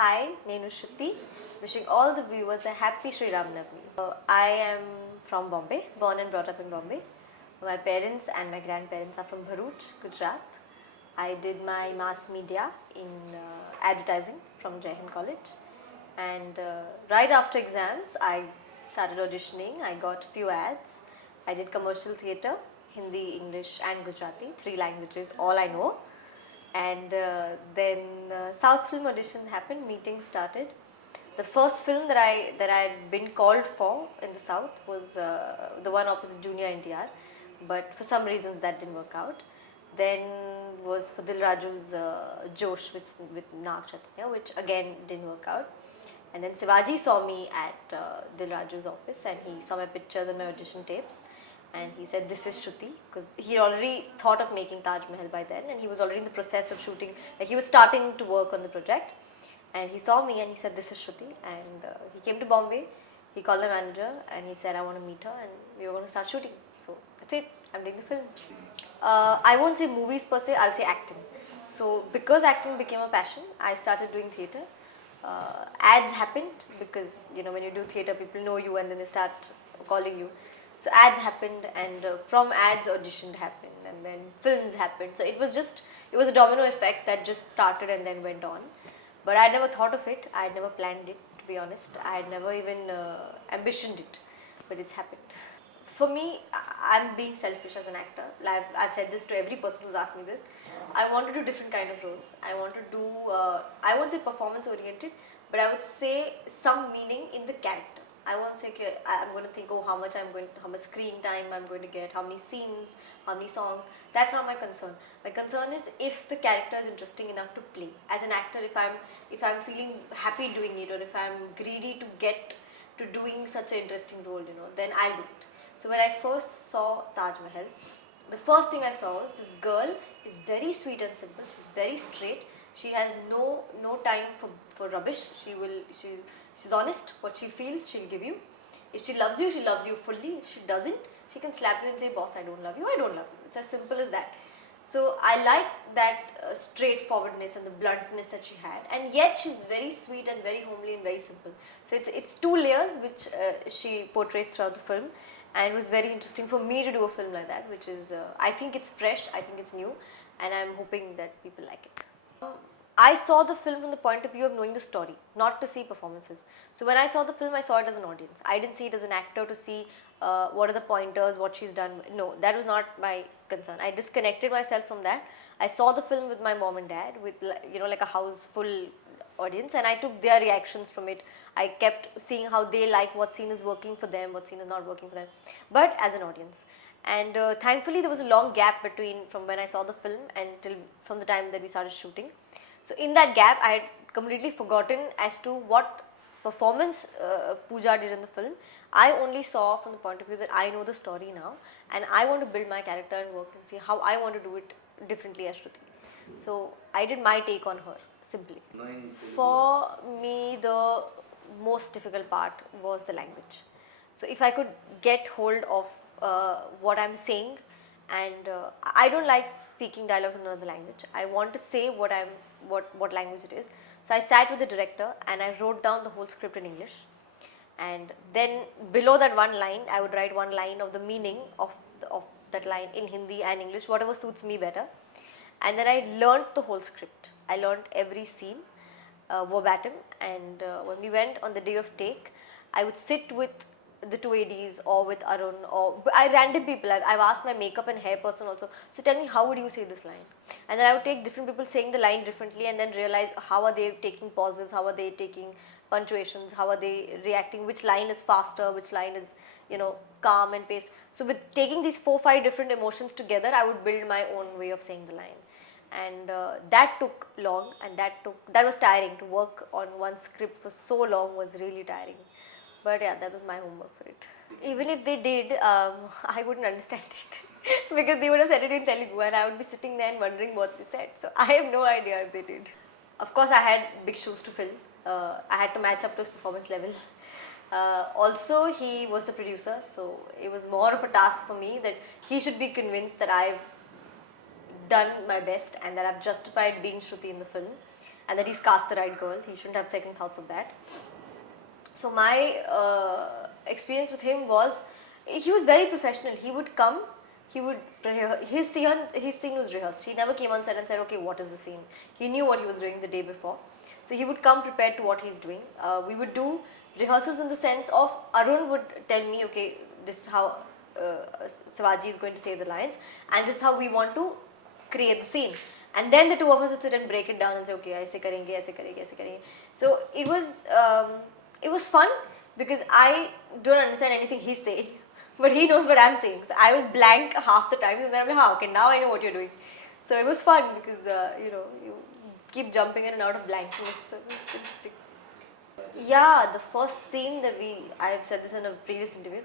Hi, Nenu Sruthi. Wishing all the viewers a happy Sri Ram Navami. I am from Bombay, born and brought up in Bombay. My parents and my grandparents are from Bharuch, Gujarat. I did my mass media in advertising from Jai Hind College. And right after exams, I started auditioning. I got few ads. I did commercial theatre, Hindi, English and Gujarati, 3 languages, all I know. And then South film auditions happened, meetings started. The first film that I had been called for in the South was the one opposite Junior NTR, but for some reasons that didn't work out. Then was for Dil Raju's Josh, which with Nag Chaitanya, which again didn't work out. And then Shivaji saw me at Dil Raju's office, and he saw my pictures and my audition tapes, and he said, "This is Shruti," because he already thought of making Taj Mahal by then, and he was already in the process of shooting. Like he was starting to work on the project, and he saw me and he said, "This is Shruti," and he came to Bombay. He called my manager and he said, "I want to meet her," and we were going to start shooting. So that's it. I'm doing the film. I won't say movies per se. I'll say acting. So because acting became a passion, I started doing theatre. Ads happened because when you do theatre, people know you and then they start calling you. So ads happened, and from ads audition happened, and then films happened. So it was a domino effect that just started and then went on. But I had never thought of it. I had never planned it, to be honest. I had never even ambitioned it, but it's happened. For me, I'm being selfish as an actor. I've said this to every person who's asked me this. I want to do different kind of roles. I want to do, I won't say performance oriented, but I would say some meaning in the character. I won't say, okay, I'm going to think, how much screen time I'm going to get, how many scenes, how many songs. That's not my concern. My concern is if the character is interesting enough to play. As an actor, if I'm feeling happy doing it, or if I'm greedy to get to doing such an interesting role, then I'll do it. So when I first saw Taj Mahal, the first thing I saw was this girl is very sweet and simple. She's very straight. She has no time for rubbish. She's honest. What she feels, she'll give you. If she loves you fully. If she doesn't, she can slap you and say, "Boss, I don't love you. I don't love you." It's as simple as that. So I like that straightforwardness and the bluntness that she had, and yet she's very sweet and very homely and very simple. So it's two layers which she portrays throughout the film, and it was very interesting for me to do a film like that, which is I think it's fresh, I think it's new, and I'm hoping that people like it. I saw the film from the point of view of knowing the story, not to see performances. So when I saw the film, I saw it as an audience. I didn't see it as an actor to see what are the pointers, what she's done. No, that was not my concern. I disconnected myself from that. I saw the film with my mom and dad, with like a house full audience, and I took their reactions from it. I kept seeing how they like, what scene is working for them, what scene is not working for them, but as an audience. And thankfully there was a long gap from when I saw the film and from the time that we started shooting. So in that gap, I had completely forgotten as to what performance Pooja did in the film. I only saw from the point of view that I know the story now, and I want to build my character and work and see how I want to do it differently as Shruti. So I did my take on her, simply. For me, the most difficult part was the language. So if I could get hold of what I'm saying, and I don't like speaking dialogues in another language. I want to say what language it is. So I sat with the director and I wrote down the whole script in English, and then below that one line, I would write one line of the meaning of that line in Hindi and English, whatever suits me better. And then I learnt the whole script. I learnt every scene verbatim, and when we went on the day of take, I would sit with the two ADs or with Arun, or random people. I've asked my makeup and hair person also, so tell me, how would you say this line? And then I would take different people saying the line differently, and then realize how are they taking pauses, how are they taking punctuations, how are they reacting, which line is faster, which line is calm and pace. So with taking these 4-5 different emotions together, I would build my own way of saying the line. And that took long, and that was tiring. To work on one script for so long was really tiring. But yeah, that was my homework for it. Even if they did, I wouldn't understand it because they would have said it in Telugu, and I would be sitting there and wondering what they said. So I have no idea if they did. Of course, I had big shoes to fill. I had to match up to his performance level. Also, he was the producer, so it was more of a task for me that he should be convinced that I've done my best and that I've justified being Shruti in the film. and that he's cast the right girl. He shouldn't have second thoughts of that. So my experience with him was, he was very professional. He would come, he would his scene was rehearsed. He never came on set and said, okay, what is the scene? He knew what he was doing the day before. So he would come prepared to what he's doing. We would do rehearsals in the sense of, Arun would tell me, okay, this is how Shivaji is going to say the lines, and this is how we want to create the scene. And then the two of us would sit and break it down and say, okay, aise karenge, aise karenge, aise karenge. So it was fun because I don't understand anything he's saying, but he knows what I'm saying. So I was blank half the time, and then I'm like, okay, now I know what you're doing. So it was fun because you keep jumping in and out of blankness. So it's interesting. Yeah, the first scene that I have said this in a previous interview,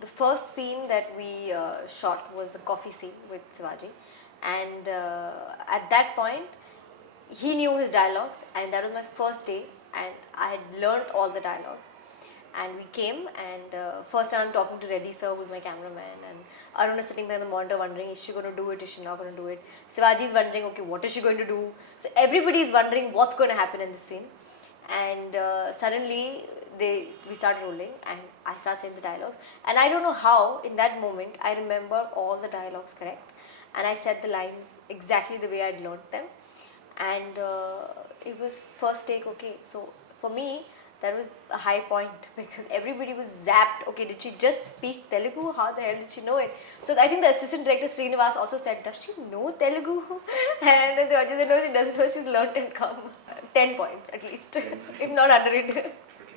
the first scene that we shot was the coffee scene with Shivaji, and at that point he knew his dialogues, and that was my first day, and I had learnt all the dialogues. And we came, and first time I'm talking to Reddy sir, who's my cameraman, and Arun is sitting there in the monitor wondering, is she going to do it, is she not going to do it? Shivaji is wondering, okay, what is she going to do? So everybody is wondering what's going to happen in this scene. And suddenly we start rolling, and I start saying the dialogues, and I don't know how in that moment I remember all the dialogues correct, and I said the lines exactly the way I'd learnt them, and it was first take. Okay, so for me that was a high point because everybody was zapped. Okay, did she just speak Telugu? How the hell did she know it? So I think the assistant director Srinivas also said, does she know Telugu? And then Shivaji said, no, she doesn't know, she's learnt and come. 10 points at least, if not 100.